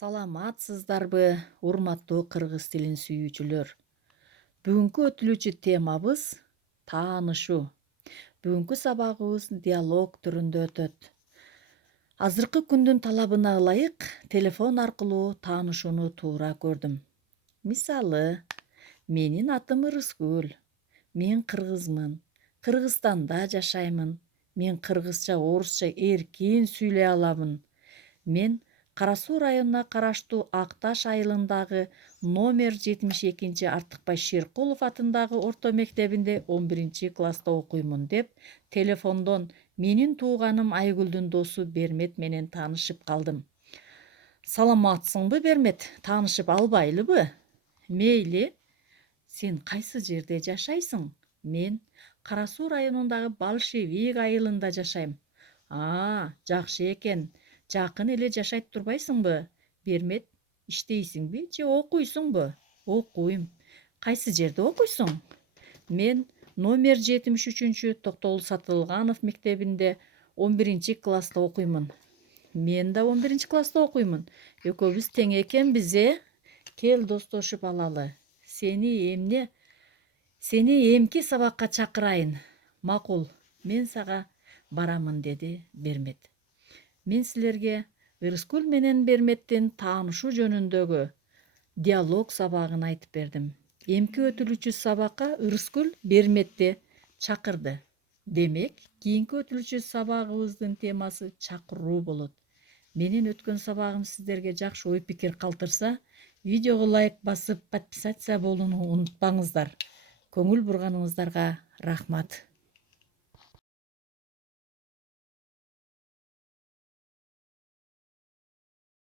Саламатсыздарбы, урматтуу кыргыз тилин сүйүүчүлөр. Бүгүнкү өтүлүүчү темабыз таанышуу. Бүгүнкү сабагыбыз диалог түрүндө өтөт. Азыркы күндүн талабына ылайык телефон аркылуу таанышууну туура көрдүм. Мисалы, менин атым Ырыскүл. Мен кыргызмын. Кыргызстанда жашаймын. Мен кыргызча, орусча эркин сүйлөй аламын. Мен Кара Суу районуна караштуу Ак Таш айылындагы номер 72 Артыкбай Шеркулов атындагы орто мектебинде 11-класста окуймун деп телефондон менин тууганым Айгүлдүн досу Бермет менен таанышып калдым. Саламатсыңбы, Бермет? Таанышып албайлыбы? Мейли. Сен кайсы жерде жашайсың? Мен Кара Суу районундагы Большевик айылында жашайм. Жакшы экен. Жакын эле жашайт турбайсыңбы? Бермет, иштейсиңби же окуйсуңбу? Окуйм. Кайсы жерде окуйсуң? Мен номер 73 Токтогул Сатылганов мектебинде 11-класста окуймун. Мен да 11-класста окуймун. Экөөбүз тең экенбиз, Кел достошуп алалы. Сени эмки сабакка чакырайын. Макул, мен сага барамын, деди Бермет. Мен силерге Ырыскүл менен Берметтин таанышуу жөнүндөгү диалог сабагын айтып бердим. Эмки өтүлүүчү сабакка Ырыскүл Берметти чакырды. Демек, кийинки өтүлүүчү сабагыбыздын темасы чакыруу болот. Менин өткөн сабагым сиздерге жакшы ой пикир калтырса, видеого лайк басып, подписаться болууну унутпаңыздар. Көңүл бурганыңыздарга рахмат.